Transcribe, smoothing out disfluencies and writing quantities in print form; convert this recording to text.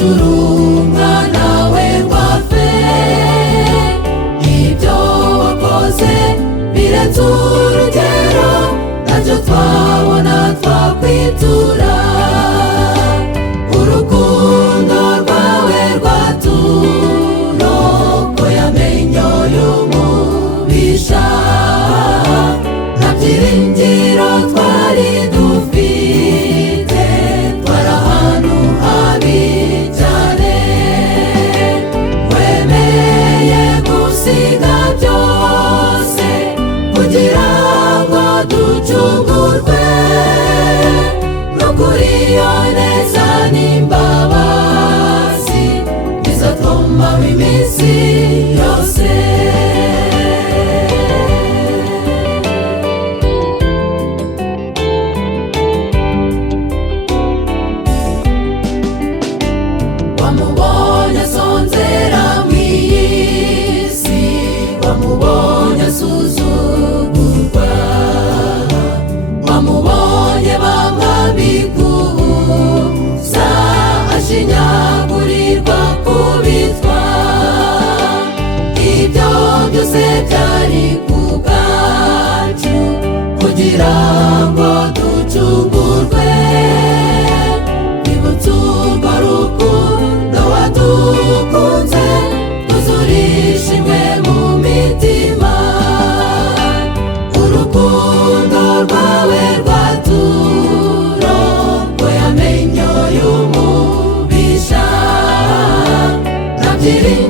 gucura umwana we ngo apfe. Ibyo wakoze birenze urugero, ntacyo twabona twakwitura. Urukundo rwawe rwaturokoye amenyo y'umubisha. Nta byiringiro twari dufite, twari ahantu habi cyane. Wemeye gusiga byose kugira ngo ducungurwe. Nukuri iyo neza n'imbabazi bizatwomaho iminsi yose. Wamubonye asonzera mw'iyi si, wamubonye asuzugurwa, wamubonye bamwabikuza, ashinyagurirwa kubitwa. Ibyo byose byari ku bwacu kugira ngo ducungurwe. Nibutse urwo rukundo wadukunze, tuzurisha imwe mu mitima. Urukundo rwawe rwaturokoye amenyo y'umubisha. Nta byiringiro